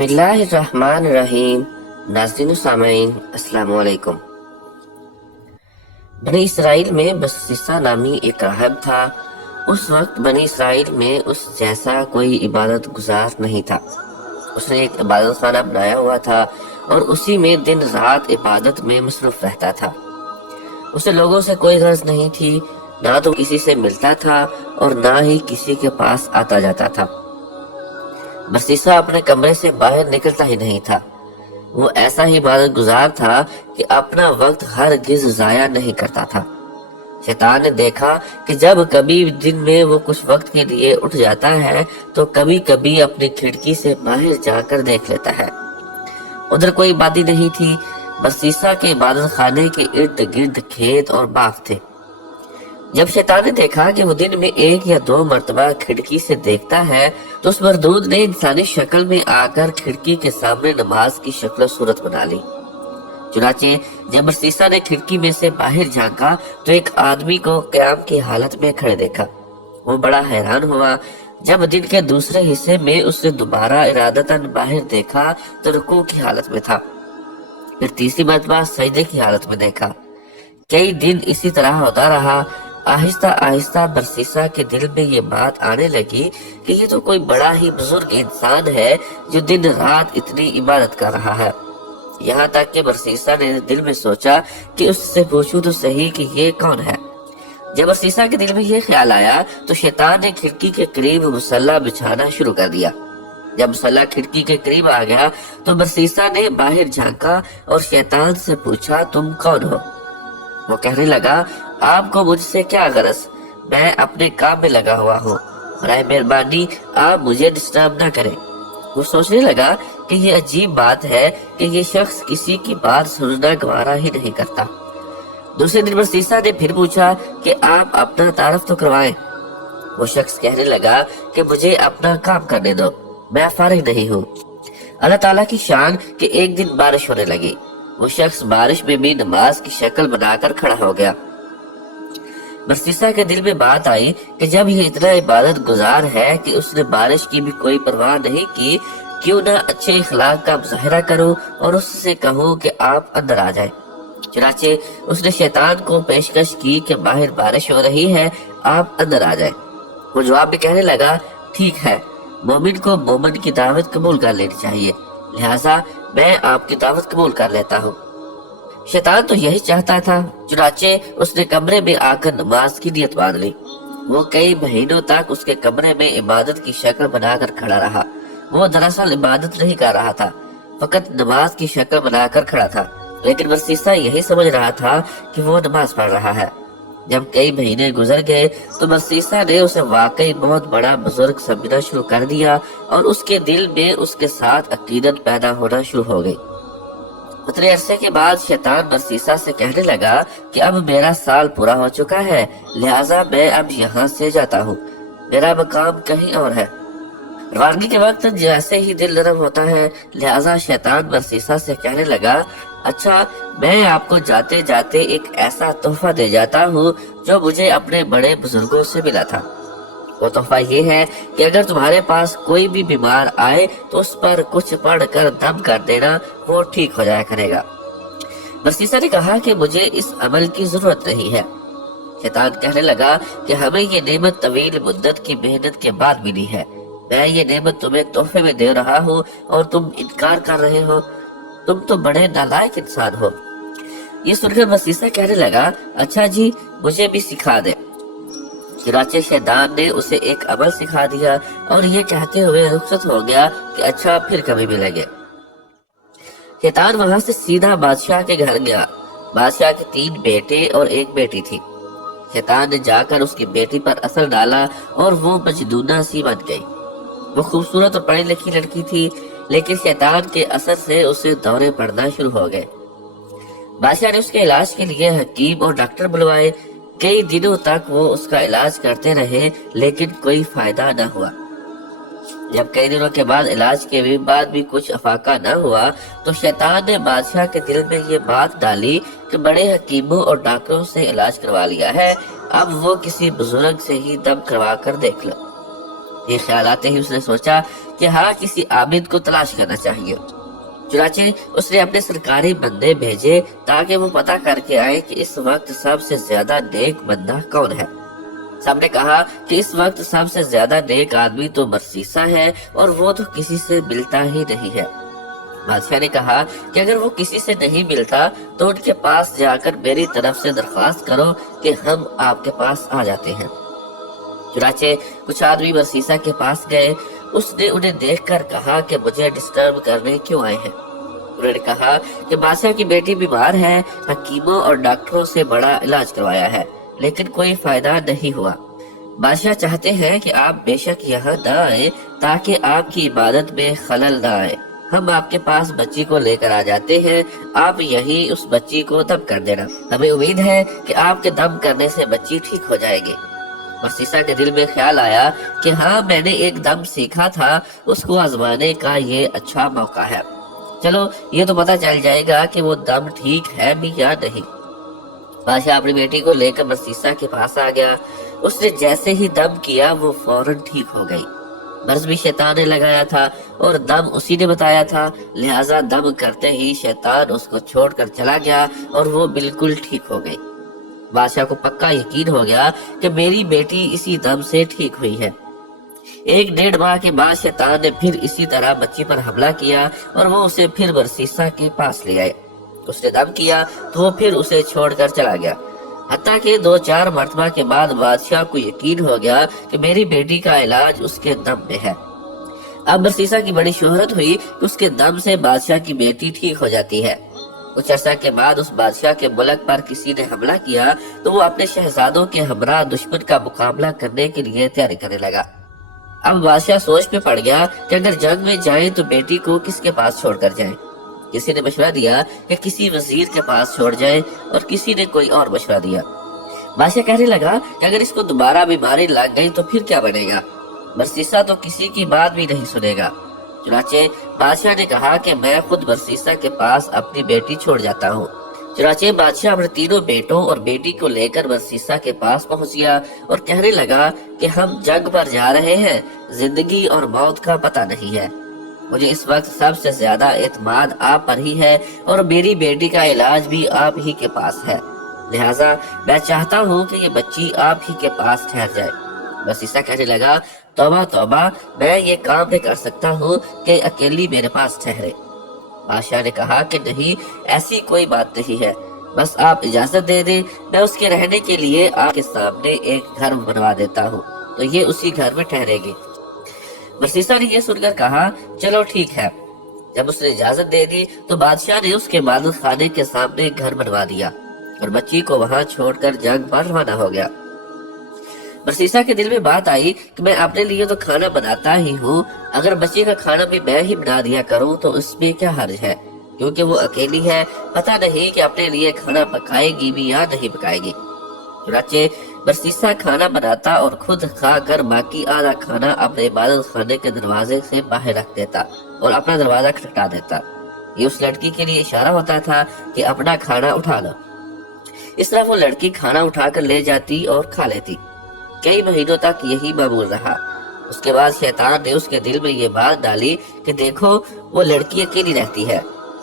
बिस्मिल्लाहिर्रहमानिर्रहीम। नाज़रीन सामीन अस्सलाम वालेकुम। बनी इसराइल में बसीसा नामी एक राहब था। उस वक्त बनी इसराइल में उस जैसा कोई इबादत गुजार नहीं था। उसने एक इबादत खाना बनाया हुआ था और उसी में दिन रात इबादत में मसरूफ रहता था। उसे लोगों से कोई गर्ज नहीं थी, ना तो किसी से मिलता था और ना ही किसी के पास आता जाता था। बसीसा अपने कमरे से बाहर निकलता ही नहीं था। वो ऐसा ही इबादत गुजार था कि अपना वक्त हरगिज़ ज़ाया नहीं करता था। शैतान ने देखा कि जब कभी दिन में वो कुछ वक्त के लिए उठ जाता है तो कभी कभी अपनी खिड़की से बाहर जाकर देख लेता है। उधर कोई आबादी नहीं थी। बसीसा के इबादत खाने के इर्द गिर्द खेत और बाग थे। जब शैतान ने देखा कि वो दिन में 1 या 2 मरतबा खिड़की से देखता है तो उस मरदूद ने इंसानी शक्ल में आकर खिड़की के सामने नमाज की शक्ल सूरत बना ली। चुनाचे जब बसीसा ने खिड़की में से बाहर झांका तो एक आदमी को क़याम की हालत में खड़े देखा। वो बड़ा हैरान हुआ। जब दिन के दूसरे हिस्से में उसने दोबारा इरादतन बाहर देखा तो रुकू की हालत में था। फिर तीसरी मरतबा सजदे की हालत में देखा। कई दिन इसी तरह होता रहा। आहिस्ता आहिस्ता बसीसा के दिल में ये बात आने लगी कि ये तो कोई बड़ा ही बुजुर्ग इंसान है जो दिन रात इतनी इबादत कर रहा है। यहाँ तक कि बसीसा ने दिल में सोचा कि उससे पूछूं तो सही कि ये कौन है। जब बसीसा के दिल में ये ख्याल आया तो शैतान ने खिड़की के करीब मुसल्ला बिछाना शुरू कर दिया। जब मुसल्ला खिड़की के करीब आ गया तो बसीसा ने बाहर झांका और शैतान से पूछा, तुम कौन हो? वो कहने लगा, आपको मुझसे क्या गरज, मैं अपने काम में लगा हुआ हूँ, बराए मेहरबानी आप मुझे डिस्टर्ब न करें। वो सोचने लगा कि ये अजीब बात है कि ये शख्स किसी की बात सुनना गवारा ही नहीं करता। दूसरे दिन बसीसा ने फिर पूछा कि आप अपना तारफ तो करवाएं। वो शख्स कहने लगा कि मुझे अपना काम करने दो, मैं फारिग नहीं हूँ। अल्लाह ताला की शान कि एक दिन बारिश होने लगी। वो शख्स बारिश में भी नमाज की शक्ल बनाकर खड़ा हो गया। बसीसा के दिल में बात आई कि जब ये इतना इबादत गुजार है कि उसने बारिश की भी कोई परवाह नहीं की, क्यों ना अच्छे इखलाक का मुजाहिरा करूं और उससे कहूं कि आप अंदर आ जाएं। चुनाचे उसने शैतान को पेशकश की कि बाहर बारिश हो रही है, आप अंदर आ जाएं। वो जवाब में कहने लगा, ठीक है, मोमिन को मोमिन की दावत कबूल कर लेनी चाहिए, लिहाजा मैं आपकी दावत कबूल कर लेता हूँ। शैतान तो यही चाहता था। चुनाचे उसने कमरे में आकर नमाज की नियत बांध ली। वो कई महीनों तक उसके कमरे में इबादत की शक्ल बनाकर खड़ा रहा। वो दरअसल इबादत नहीं कर रहा था, फकत नमाज की शक्ल बनाकर खड़ा था, लेकिन बसीसा यही समझ रहा था कि वो नमाज पढ़ रहा है। जब कई महीने गुजर गए तो बसीसा ने उसे वाकई बहुत बड़ा बुजुर्ग समझना शुरू कर दिया और उसके दिल में उसके साथ अकीदत पैदा होना शुरू हो गई। उतने अरसे के बाद शैतान बसीसा से कहने लगा कि अब मेरा साल पूरा हो चुका है, लिहाजा मैं अब यहाँ से जाता हूँ, मेरा मकाम कहीं और है। रवानगी के वक्त जैसे ही दिल नरम होता है, लिहाजा शैतान बसीसा से कहने लगा, अच्छा, मैं आपको जाते जाते एक ऐसा तोहफा दे जाता हूँ जो मुझे अपने बड़े बुजुर्गों से मिला था। वो तोहफा ये है कि अगर तुम्हारे पास कोई भी बीमार आए तो उस पर कुछ पढ़कर दम कर देना, वो ठीक हो जाया करेगा। बसीसा ने कहा कि मुझे इस अमल की जरूरत नहीं है। शैतान कहने लगा कि हमें ये नेमत तवील मुद्दत की मेहनत के बाद मिली है, मैं ये नेमत तुम्हें तोहफे में दे रहा हूँ और तुम इनकार कर रहे हो, तुम तो बड़े नालायक इंसान हो। ये सुनकर बसीसा कहने लगा, अच्छा जी, मुझे भी सिखा दे। चुनाचे शैतान ने उसे एक अमल सिखा दिया और ये कहते हुए रुखसत हो गया कि अच्छा, फिर कभी मिलेंगे। शैतान वहां से सीधा बादशाह के घर गया। बादशाह के 3 बेटे और 1 बेटी थी। शैतान ने जाकर उसकी बेटी पर असर डाला और वो मजनूना सी बन गई। वो खूबसूरत और पढ़ी लिखी लड़की थी, लेकिन शैतान के असर से उसे दौरे पड़ना शुरू हो गए। बादशाह ने उसके इलाज के लिए हकीम और डॉक्टर बुलवाए। कई दिनों तक वो उसका इलाज करते रहे, लेकिन कोई फायदा न हुआ। जब कई दिनों के बाद इलाज के बाद भी कुछ अफाका न हुआ तो शैतान ने बादशाह के दिल में ये बात डाली कि बड़े हकीमों और डॉक्टरों से इलाज करवा लिया है, अब वो किसी बुजुर्ग से ही दम करवा कर देख लो। یہ خیال آتے ہی اس نے سوچا کہ ہاں کسی عابد کو تلاش کرنا چاہیے۔ چنانچہ اس نے اپنے سرکاری بندے بھیجے تاکہ وہ پتہ کر کے آئے کہ اس وقت سب سے زیادہ نیک بندہ کون ہے۔ سب نے کہا کہ اس وقت سب سے زیادہ نیک آدمی تو برسیسا ہے اور وہ تو کسی سے ملتا ہی نہیں ہے۔ بادشاہ نے کہا کہ اگر وہ کسی سے نہیں ملتا تو ان کے پاس جا کر میری طرف سے درخواست کرو کہ ہم آپ کے پاس آ جاتے ہیں۔ چنانچہ کچھ آدمی برسیسا کے پاس گئے۔ اس نے انہیں دیکھ کر کہا کہ مجھے ڈسٹرب کرنے کیوں آئے ہیں؟ انہوں نے کہا کہ بادشاہ کی بیٹی بیمار ہے، حکیموں اور ڈاکٹروں سے بڑا علاج کروایا ہے لیکن کوئی فائدہ نہیں ہوا۔ بادشاہ چاہتے ہیں کہ آپ بے شک یہاں نہ آئیں تاکہ آپ کی عبادت میں خلل نہ آئے۔ ہم آپ کے پاس بچی کو لے کر آ جاتے ہیں، آپ یہی اس بچی کو دم کر دینا، ہمیں امید ہے کہ آپ کے دم کرنے سے بچی ٹھیک ہو جائے گی۔ برسیسا کے دل میں خیال آیا کہ ہاں میں نے ایک دم سیکھا تھا، اس کو آزمانے کا یہ اچھا موقع ہے، چلو یہ تو پتہ چل جائے گا کہ وہ دم ٹھیک ہے بھی یا نہیں۔ بادشاہ اپنی بیٹی کو لے کر برسیسا کے پاس آ گیا۔ اس نے جیسے ہی دم کیا وہ فوراً ٹھیک ہو گئی۔ مرض بھی شیطان نے لگایا تھا اور دم اسی نے بتایا تھا، لہٰذا دم کرتے ہی شیطان اس کو چھوڑ کر چلا گیا اور وہ بالکل ٹھیک ہو گئی۔ بادشاہ کو پکا یقین ہو گیا کہ میری بیٹی اسی دم سے ٹھیک ہوئی ہے۔ 1.5 ماہ کے بعد شیطان نے پھر اسی طرح بچی پر حملہ کیا اور وہ اسے پھر برسیسا کے پاس لے آئے۔ اس نے دم کیا تو وہ پھر اسے چھوڑ کر چلا گیا، حتیٰ کہ 2-4 مرتبہ کے بعد بادشاہ کو یقین ہو گیا کہ میری بیٹی کا علاج اس کے دم میں ہے۔ اب برسیسا کی بڑی شہرت ہوئی کہ اس کے دم سے بادشاہ کی بیٹی ٹھیک ہو جاتی ہے۔ کچھ عرصہ کے بعد اس بادشاہ کے ملک پر کسی نے حملہ کیا تو وہ اپنے شہزادوں کے ہمراہ دشمن کا مقابلہ کرنے کے لیے تیاری کرنے لگا۔ اب بادشاہ سوچ میں پڑ گیا کہ اگر جنگ میں جائیں تو بیٹی کو کس کے پاس چھوڑ کر جائیں۔ کسی نے مشورہ دیا کہ کسی وزیر کے پاس چھوڑ جائیں اور کسی نے کوئی اور مشورہ دیا۔ بادشاہ کہنے لگا کہ اگر اس کو دوبارہ بیماری لگ گئی تو پھر کیا بنے گا؟ برسیسا تو کسی کی بات بھی نہیں سنے گا۔ چنانچہ بادشاہ نے کہا کہ میں خود برسیسا کے پاس اپنی بیٹی چھوڑ جاتا ہوں۔ چنانچہ بادشاہ اپنے تینوں بیٹوں اور بیٹی کو لے کر برسیسا کے پاس پہنچ گیا اور کہنے لگا کہ ہم جنگ پر جا رہے ہیں، زندگی اور موت کا پتہ نہیں ہے۔ مجھے اس وقت سب سے زیادہ اعتماد آپ پر ہی ہے اور میری بیٹی کا علاج بھی آپ ہی کے پاس ہے، لہٰذا میں چاہتا ہوں کہ یہ بچی آپ ہی کے پاس ٹھہر جائے۔ برسیسا کہنے لگا توبہ توبہ، میں یہ کام نہیں کر سکتا ہوں کہ اکیلی میرے پاس ٹھہرے۔ بادشاہ نے کہا کہ نہیں، ایسی کوئی بات نہیں ہے، بس آپ اجازت دے دیں، میں اس کے رہنے کے لیے آپ کے سامنے ایک گھر بنوا دیتا ہوں تو یہ اسی گھر میں ٹھہرے گی۔ برسیسا نے یہ سن کر کہا چلو ٹھیک ہے۔ جب اس نے اجازت دے دی تو بادشاہ نے اس کے عبادت خانے کے سامنے ایک گھر بنوا دیا اور بچی کو وہاں چھوڑ کر جنگ پر روانہ ہو گیا۔ برسیسا کے دل میں بات آئی کہ میں اپنے لیے تو کھانا بناتا ہی ہوں، اگر بچی کا کھانا بھی میں ہی بنا دیا کروں تو اس میں کیا حرج ہے، کیونکہ وہ اکیلی ہے، پتہ نہیں کہ اپنے لیے کھانا پکائے گی بھی یا نہیں پکائے گی۔ چنانچہ برسیسا کھانا بناتا اور خود کھا کر باقی آدھا کھانا اپنے عبادت خانے کے دروازے سے باہر رکھ دیتا اور اپنا دروازہ کھٹکھٹا دیتا۔ یہ اس لڑکی کے لیے اشارہ ہوتا تھا کہ اپنا کھانا اٹھا لو۔ اس طرح وہ لڑکی کھانا اٹھا کر لے جاتی اور کھا لیتی۔ کئی مہینوں تک یہی معمول رہا۔ اس کے بعد شیطان نے اس کے دل میں یہ بات ڈالی کہ دیکھو وہ لڑکی اکیلی رہتی ہے،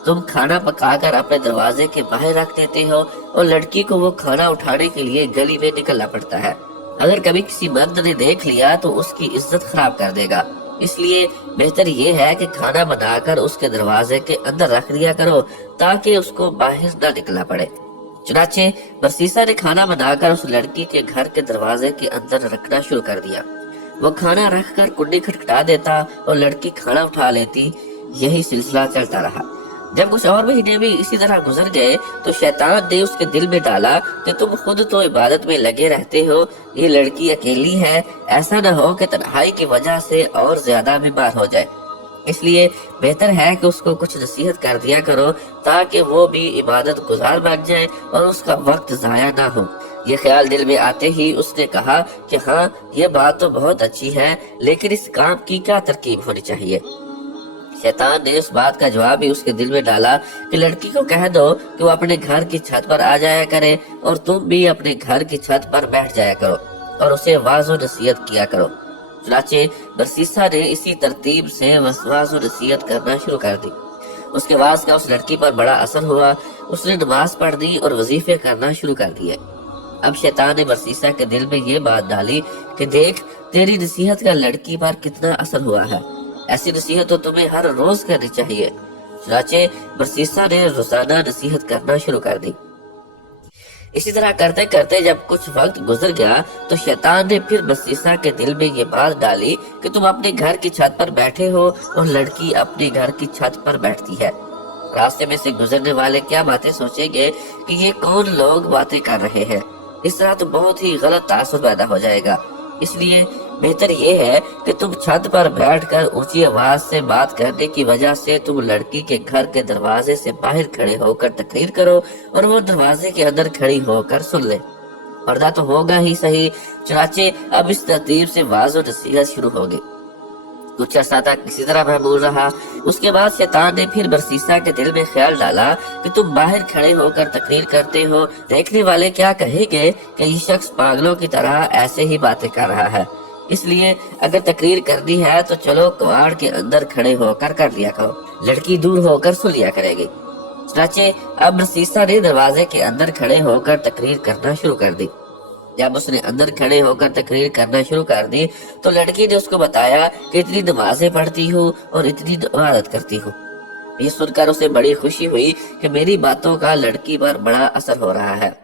تم کھانا پکا کر اپنے دروازے کے باہر رکھ دیتے ہو اور لڑکی کو وہ کھانا اٹھانے کے لیے گلی میں نکلنا پڑتا ہے، اگر کبھی کسی مرد نے دیکھ لیا تو اس کی عزت خراب کر دے گا، اس لیے بہتر یہ ہے کہ کھانا بنا کر اس کے دروازے کے اندر رکھ دیا کرو تاکہ اس کو باہر نہ نکلنا پڑے۔ چنانچہ برسیسا نے کھانا بنا کر اس لڑکی کے گھر کے دروازے کے اندر رکھنا شروع کر دیا۔ وہ کھانا رکھ کر کنڈی کھٹکھٹا دیتا اور لڑکی کھانا اٹھا لیتی۔ یہی سلسلہ چلتا رہا۔ جب کچھ اور مہینے بھی اسی طرح گزر گئے تو شیطان نے اس کے دل میں ڈالا کہ تم خود تو عبادت میں لگے رہتے ہو، یہ لڑکی اکیلی ہے، ایسا نہ ہو کہ تنہائی کی وجہ سے اور زیادہ بیمار ہو جائے، اس لیے بہتر ہے کہ اس کو کچھ نصیحت کر دیا کرو تاکہ وہ بھی عبادت گزار بن جائے اور اس کا وقت ضائع نہ ہو۔ یہ خیال دل میں آتے ہی اس نے کہا کہ ہاں یہ بات تو بہت اچھی ہے، لیکن اس کام کی کیا ترکیب ہونی چاہیے؟ شیطان نے اس بات کا جواب بھی اس کے دل میں ڈالا کہ لڑکی کو کہہ دو کہ وہ اپنے گھر کی چھت پر آ جایا کرے اور تم بھی اپنے گھر کی چھت پر بیٹھ جایا کرو اور اسے واضح نصیحت کیا کرو۔ चुनाचे बरसीसा ने इसी तरतीब से वसवास और नसीहत करना शुरू कर दी। उसके वास का उस लड़की पर बड़ा असर हुआ। उसने नमाज पढ़ दी और वजीफे करना शुरू कर दिए। अब शैतान ने बरसीसा के दिल में ये बात डाली कि देख, तेरी नसीहत का लड़की पर कितना असर हुआ है। ऐसी नसीहत तो तुम्हें हर रोज करनी चाहिए। चुनाचे बरसीसा ने रोजाना नसीहत करना शुरू कर दी। इसी तरह करते करते जब कुछ वक्त गुजर गया तो शैतान ने फिर बरसीसा के दिल में ये बात डाली कि तुम अपने घर की छत पर बैठे हो और लड़की अपने घर की छत पर बैठती है। रास्ते में से गुजरने वाले क्या बातें सोचेंगे कि ये कौन लोग बातें कर रहे हैं। इस तरह तो बहुत ही गलत तासुर पैदा हो जाएगा। इसलिए बेहतर ये है कि तुम छत पर बैठकर ऊंची आवाज से बात करने की वजह से तुम लड़की के घर के दरवाजे से बाहर खड़े होकर तकरीर करो और वो दरवाजे के अंदर खड़ी होकर सुन ले। पर्दा तो होगा ही सही। चुनाचे अब इस तरतीब से वाज़ और नसीहत शुरू हो गई। कुछ अर्सा तक इसी तरह महमूद रहा। उसके बाद शैतान ने फिर बरसीसा के दिल में ख्याल डाला कि तुम बाहर खड़े होकर तकरीर करते हो, देखने वाले क्या कहेंगे कि ये शख्स पागलों की तरह ऐसे ही बातें कर रहा है। इसलिए अगर तकरीर करनी है तो चलो कवाड़ के अंदर खड़े होकर कर लिया करो, लड़की दूर होकर सुन लिया करेगी। चुनाचे अब बरसीसा ने दरवाजे के अंदर खड़े होकर तकरीर करना शुरू कर दी। जब उसने अंदर खड़े होकर तकरीर करना शुरू कर दी तो लड़की ने उसको बताया कि इतनी नमाजें पढ़ती हूँ और इतनी इबादत करती हूँ। ये सुनकर उसे बड़ी खुशी हुई कि मेरी बातों का लड़की पर बड़ा असर हो रहा है।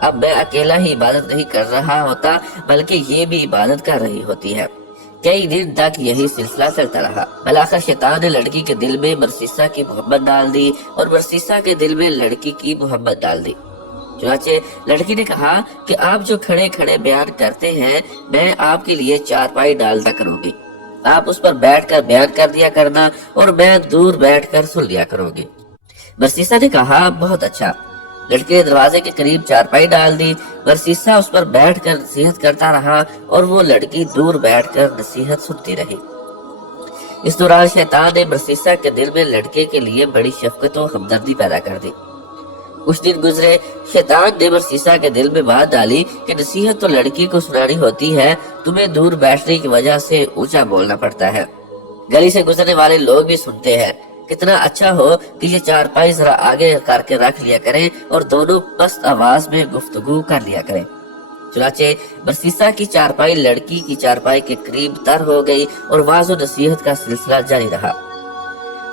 अब मैं अकेला ही इबादत नहीं कर रहा होता बल्कि ये भी इबादत कर रही होती है। कई दिन तक यही सिलसिला चलता रहा। भलाखिर शैतान ने लड़की के दिल में बरसीसा की मोहब्बत डाल दी और बरसीसा के दिल में लड़की की मोहब्बत डाल दी। चुनाचे लड़की ने कहा कि आप जो खड़े खड़े बयान करते हैं, मैं आपके लिए चारपाई डालता करूंगी। आप उस पर बैठकर बयान कर दिया करना और मैं दूर बैठकर सुन लिया करूंगी। बरसीसा ने कहा, बहुत अच्छा। लड़की ने दरवाजे के करीब चारपाई डाल दी। बरसीसा उस पर बैठकर नसीहत करता रहा और वो लड़की दूर बैठकर नसीहत सुनती रही। इस दौरान शैतान ने बरसीसा के दिल में लड़के के लिए बड़ी शफकत और हमदर्दी पैदा कर दी। कुछ दिन गुजरे, शैतान ने बरसीसा के दिल में बात डाली कि नसीहत तो लड़की को सुनानी होती है, तुम्हें दूर बैठने की वजह से ऊंचा बोलना पड़ता है। गली से गुजरने वाले लोग भी सुनते हैं। कितना अच्छा हो कि ये चारपाई जरा आगे करके रख लिया करें और दोनों पस्त आवाज में गुफ्तगू कर लिया करें। चुनाचे बरसीसा की चारपाई लड़की की चारपाई के करीब तर हो गई और वाज़ और नसीहत का सिलसिला जारी रहा।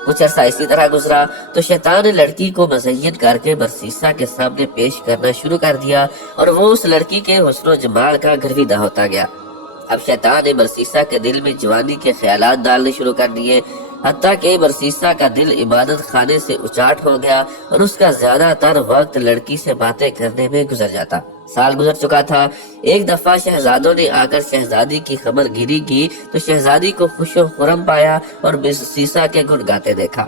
कुछ अर्सा इसी तरह गुजरा तो शैतान ने लड़की को मज़य्यन करके बरसीसा के सामने पेश करना शुरू कर दिया और वो उस लड़की के हुस्न जमाल का गर्विदा होता गया। अब शैतान ने बरसीसा के दिल में जवानी के ख्यालात डालने शुरू कर दिए, हत्ता कि बरसीसा का दिल इबादत खाने से उचाट हो गया और उसका ज्यादातर वक्त लड़की से बातें करने में गुजर जाता। साल गुजर चुका था। एक दफा शहजादों ने आकर शहजादी की खबर गिरी की तो शहजादी को खुशो खुरम पाया और बरसीसा के गुण गाते देखा।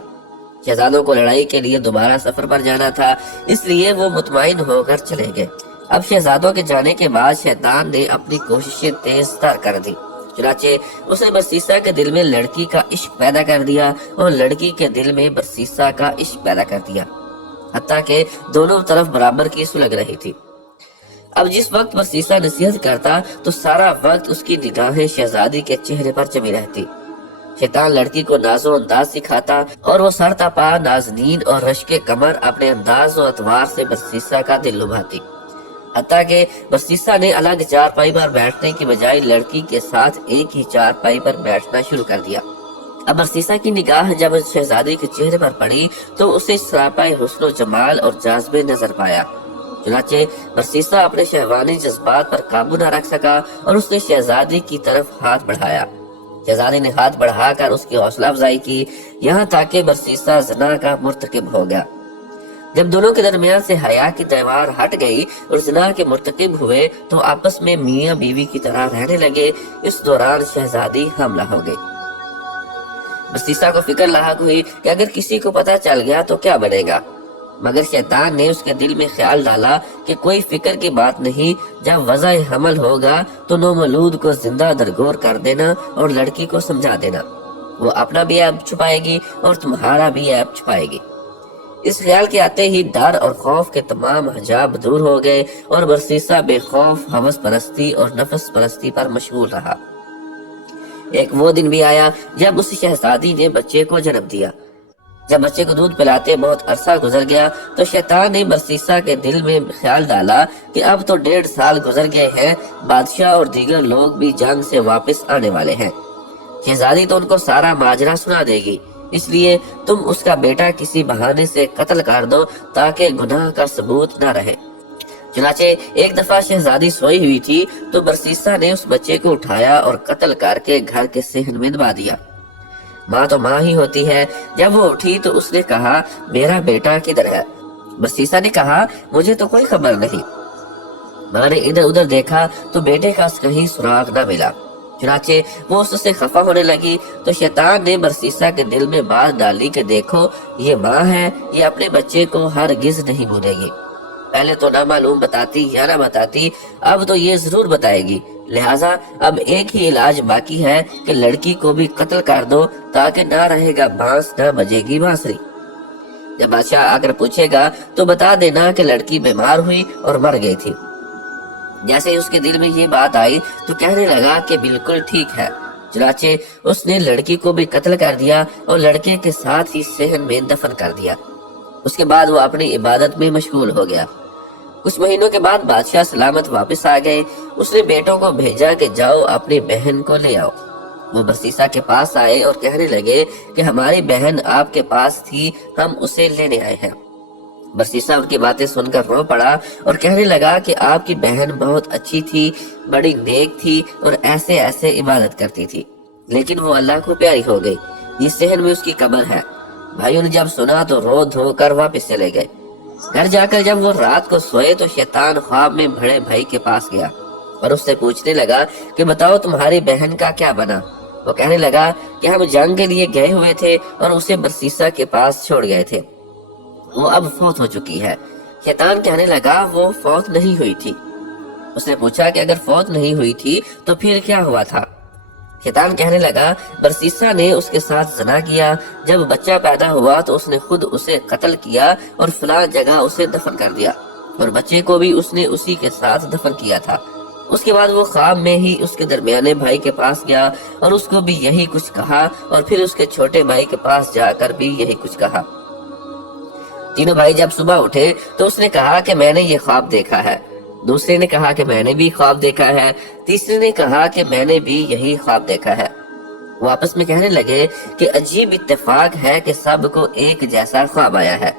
शहजादों को लड़ाई के लिए दोबारा सफर पर जाना था, इसलिए वो मुतमईन होकर चले गए। अब शहजादों के जाने के बाद शैतान ने अपनी कोशिशें तेज तर कर दी। चुनाचे उसने बरसीसा के दिल में लड़की का इश्क पैदा कर दिया और लड़की के दिल में बरसीसा का इश्क पैदा कर दिया, हत्ता कि दोनों तरफ बराबर की सुलग रही थी। अब जिस वक्त बरसीसा नसीहत करता तो सारा वक्त उसकी निगाहें शहजादी के चेहरे पर जमी रहती। शैतान लड़की को नाजो अंदाज सिखाता और वो सरतापा नाज़नीन और रश्के कमर अपने अंदाज और अतवार से बरसीसा का दिल लुभाती, हत्ता कि बरसीसा ने अलग चारपाई पर बैठने की बजाय लड़की के साथ एक ही चारपाई पर बैठना शुरू कर दिया। अब बरसीसा की निगाह जब शहजादी के चेहरे पर पड़ी तो उसे सरापाए हुस्न जमाल और जाज़बे नजर पाया। चुनाचे बरसीसा अपने शहवानी जज्बात पर काबू न रख सका और उसने शहजादी की तरफ हाथ बढ़ाया। शहजादी ने हाथ बढ़ाकर उसकी हौसला अफजाई की, यहाँ तक कि बरसीसा ज़िना का मुर्तकिब हो गया। जब दोनों के दरमियान से हया की दीवार हट गई और ज़िना के मुर्तकिब हुए तो आपस में मियाँ बीवी की तरह रहने लगे। इस दौरान शहजादी हमला हो गई। बरसीसा को फिक्र लाहक हुई कि अगर किसी को पता चल गया तो क्या बनेगा, मगर शैतान ने उसके दिल में ख्याल डाला कि कोई फिक्र की बात नहीं, जब वज़ाए हमल होगा तो नौमलूद को जिंदा दरगोर कर देना और लड़की को समझा देना। वो अपना भी ऐब छुपाएगी और तुम्हारा भी ऐब छुपाएगी। इस ख्याल के आते ही डर और खौफ के तमाम हिजाब दूर हो गए और बरसीसा बेखौफ हवस परस्ती और नफस परस्ती पर मशगूल रहा। ایک وہ دن بھی آیا جب اس شہزادی نے بچے کو جنم دیا۔ جب بچے کو دودھ پلاتے بہت عرصہ گزر گیا تو شیطان نے برسیسا کے دل میں خیال ڈالا کہ اب تو 1.5 سال گزر گئے ہیں، بادشاہ اور دیگر لوگ بھی جنگ سے واپس آنے والے ہیں، شہزادی تو ان کو سارا ماجرا سنا دے گی، اس لیے تم اس کا بیٹا کسی بہانے سے قتل کر دو تاکہ گناہ کا ثبوت نہ رہے۔ چنانچہ ایک دفعہ شہزادی سوئی ہوئی تھی تو برسیسا نے اس بچے کو اٹھایا اور قتل کر کے گھر کے صحن میں دبا دیا۔ ماں تو ماں ہی ہوتی ہے، جب وہ اٹھی تو اس نے کہا میرا بیٹا کدھر ہے؟ برسیسا نے کہا مجھے تو کوئی خبر نہیں۔ ماں نے ادھر ادھر دیکھا تو بیٹے کا کہیں سراغ نہ ملا، چنانچہ وہ اس سے خفا ہونے لگی تو شیطان نے برسیسا کے دل میں بات ڈالی کہ دیکھو یہ ماں ہے، یہ اپنے بچے کو ہرگز نہیں بھولے گی، پہلے تو نہ معلوم بتاتی یا نہ بتاتی، اب تو یہ ضرور بتائے گی، لہٰذا اب ایک ہی علاج باقی ہے کہ لڑکی کو بھی قتل کر دو تاکہ نہ رہے گا بانس نہ بجے گی بانسری۔ جب بادشاہ آ کر پوچھے گا تو بتا دینا کہ لڑکی بیمار ہوئی اور مر گئی تھی۔ جیسے ہی اس کے دل میں یہ بات آئی تو کہنے لگا کہ بالکل ٹھیک ہے، چنانچہ اس نے لڑکی کو بھی قتل کر دیا اور لڑکے کے ساتھ ہی صحن میں دفن کر دیا۔ اس کے بعد وہ اپنی عبادت میں مشغول ہو گیا۔ کچھ مہینوں کے بعد بادشاہ سلامت واپس آ گئے۔ اس نے بیٹوں کو بھیجا کہ جاؤ اپنی بہن کو لے آؤ۔ وہ برسیسا کے پاس آئے اور کہنے لگے کہ ہماری بہن آپ کے پاس تھی، ہم اسے لینے آئے ہیں۔ برسیسا ان کی باتیں سن کر رو پڑا اور کہنے لگا کہ آپ کی بہن بہت اچھی تھی، بڑی نیک تھی اور ایسے ایسے عبادت کرتی تھی، لیکن وہ اللہ کو پیاری ہو گئی، یہ صحن میں اس کی قبر ہے۔ بھائیوں نے جب سنا تو رو دھو کر واپس چلے گئے۔ گھر جا کر جب وہ رات کو سوئے تو شیطان خواب میں بڑے بھائی کے پاس گیا اور اس سے پوچھنے لگا کہ بتاؤ تمہاری بہن کا کیا بنا؟ وہ کہنے لگا کہ ہم جنگ کے لیے گئے ہوئے تھے اور اسے برسیسا کے پاس چھوڑ گئے تھے، وہ اب فوت ہو چکی ہے۔ شیطان کہنے لگا وہ فوت نہیں ہوئی تھی۔ اس نے پوچھا کہ اگر فوت نہیں ہوئی تھی تو پھر کیا ہوا تھا؟ شیطان کہنے لگا برسیسا نے اس کے ساتھ زنا کیا، جب بچہ پیدا ہوا تو اس نے خود اسے قتل کیا اور فلاں جگہ اسے دفن کر دیا، اور بچے کو بھی اس نے اسی کے ساتھ دفن کیا تھا۔ اس کے بعد وہ خواب میں ہی اس کے درمیانے بھائی کے پاس گیا اور اس کو بھی یہی کچھ کہا، اور پھر اس کے چھوٹے بھائی کے پاس جا کر بھی یہی کچھ کہا۔ تینوں بھائی جب صبح اٹھے تو اس نے کہا کہ میں نے یہ خواب دیکھا ہے، دوسرے نے کہا کہ میں نے بھی خواب دیکھا ہے، تیسرے نے کہا کہ میں نے بھی یہی خواب دیکھا ہے۔ وہ آپس میں کہنے لگے کہ عجیب اتفاق ہے کہ سب کو ایک جیسا خواب آیا ہے۔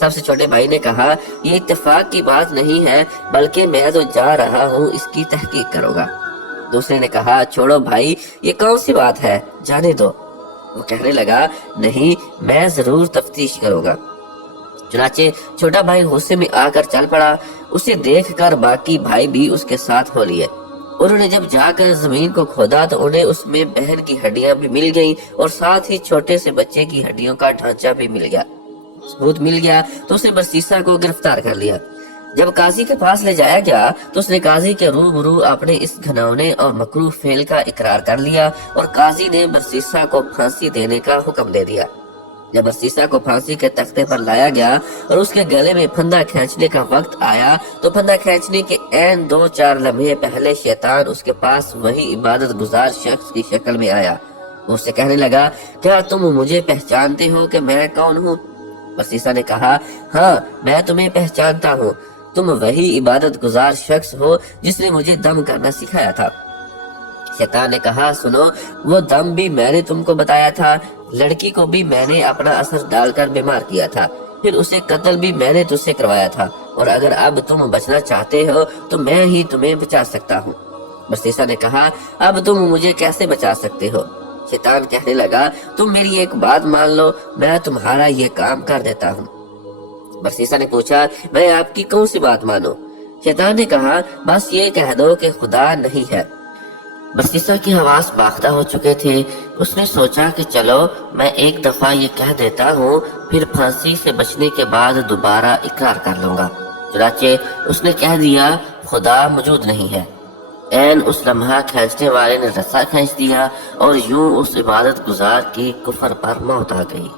سب سے چھوٹے بھائی نے کہا یہ اتفاق کی بات نہیں ہے، بلکہ میں تو جا رہا ہوں اس کی تحقیق کروں گا۔ دوسرے نے کہا چھوڑو بھائی، یہ کون سی بات ہے، جانے دو۔ وہ کہنے لگا نہیں، میں ضرور تفتیش کروں گا۔ چنانچہ چھوٹا بھائی غصے میں آ کر چل پڑا، اسے دیکھ کر باقی بھائی بھی اس کے ساتھ ہو لیے۔ انہوں نے جب جا کر زمین کو کھودا تو انہیں اس میں بہن کی ہڈیاں بھی مل گئیں اور ساتھ ہی چھوٹے سے بچے کی ہڈیوں کا ڈھانچہ بھی مل گیا۔ ثبوت مل گیا تو اس نے برسیسا کو گرفتار کر لیا۔ جب قاضی کے پاس لے جایا گیا تو اس نے قاضی کے روبرو اپنے اس گھنونے اور مکروہ فعل کا اقرار کر لیا، اور قاضی نے برسیسا کو پھانسی دینے کا حکم دے دیا۔ جب برسیسا کو پھانسی کے تختے پر لایا گیا اور اس کے گلے میں پھندا کھینچنے کا وقت آیا تو پھندا کھینچنے کے عین 2-4 لمحے پہلے شیطان اس کے پاس وہی عبادت گزار شخص کی شکل میں آیا۔ وہ اس سے کہنے لگا کیا تم مجھے پہچانتے ہو کہ میں کون ہوں؟ برسیسا نے کہا ہاں، میں تمہیں پہچانتا ہوں، تم وہی عبادت گزار شخص ہو جس نے مجھے دم کرنا سکھایا تھا۔ شیطان نے کہا سنو، وہ دم بھی میں نے تم کو بتایا تھا، لڑکی کو بھی میں نے اپنا اثر ڈال کر بیمار کیا تھا، پھر اسے قتل بھی میں نے تجھ سے کروایا تھا، اور اگر اب تم بچنا چاہتے ہو تو میں ہی تمہیں بچا سکتا ہوں۔ برسیسا نے کہا اب تم مجھے کیسے بچا سکتے ہو؟ شیطان کہنے لگا تم میری ایک بات مان لو، میں تمہارا یہ کام کر دیتا ہوں۔ برسیسا نے پوچھا میں آپ کی کون سی بات مانوں؟ شیطان نے کہا بس یہ کہہ دو کہ خدا نہیں ہے۔ برسیسا کی حواس باختہ ہو چکے تھے۔ اس نے سوچا کہ چلو میں ایک دفعہ یہ کہہ دیتا ہوں، پھر پھانسی سے بچنے کے بعد دوبارہ اقرار کر لوں گا۔ چنانچہ اس نے کہہ دیا خدا موجود نہیں ہے۔ عین اس لمحہ کھینچنے والے نے رسا کھینچ دیا اور یوں اس عبادت گزار کی کفر پر موت آ گئی۔